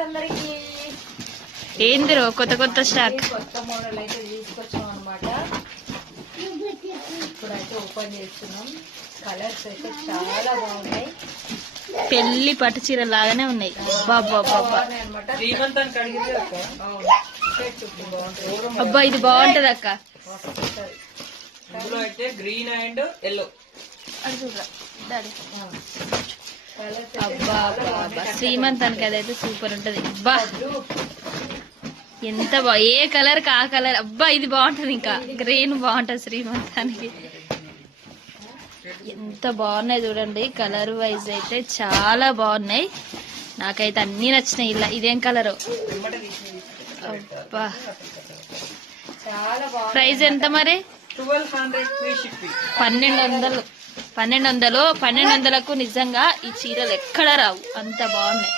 అందరికి ఏందిరో కొత్త కొత్త స్టాక్ కొత్త మోడల్ అయితే తీసుకొచ్చాం అనమాట. ఇప్పుడైతే ఓపెన్ చేస్తున్నాం. కలర్స్ అయితే చాలా బాగున్నాయి. పెళ్లి పట్టు చీర లాగానే ఉన్నాయి. అనమాట. అబ్బా ఇది బాగుంటది అక్క. అయితే గ్రీన్ అండ్ ఎల్లో. అబ్బా అబ్బా శ్రీమంతానికి అదైతే సూపర్ ఉంటది. అబ్బా ఎంత ఏ కలర్ కి ఆ కలర్. అబ్బా ఇది బాగుంటది. ఇంకా గ్రీన్ బాగుంటది శ్రీమంతానికి. ఎంత బాగున్నాయి చూడండి. కలర్ వైజ్ అయితే చాలా బాగున్నాయి. నాకైతే అన్ని నచ్చినాయి. ఇలా ఇదేం కలరు. అబ్బా ప్రైస్ ఎంత మరి? 1200. 1200కు నిజంగా ఈ చీరలు ఎక్కడ రావు. అంత బాగున్నాయి.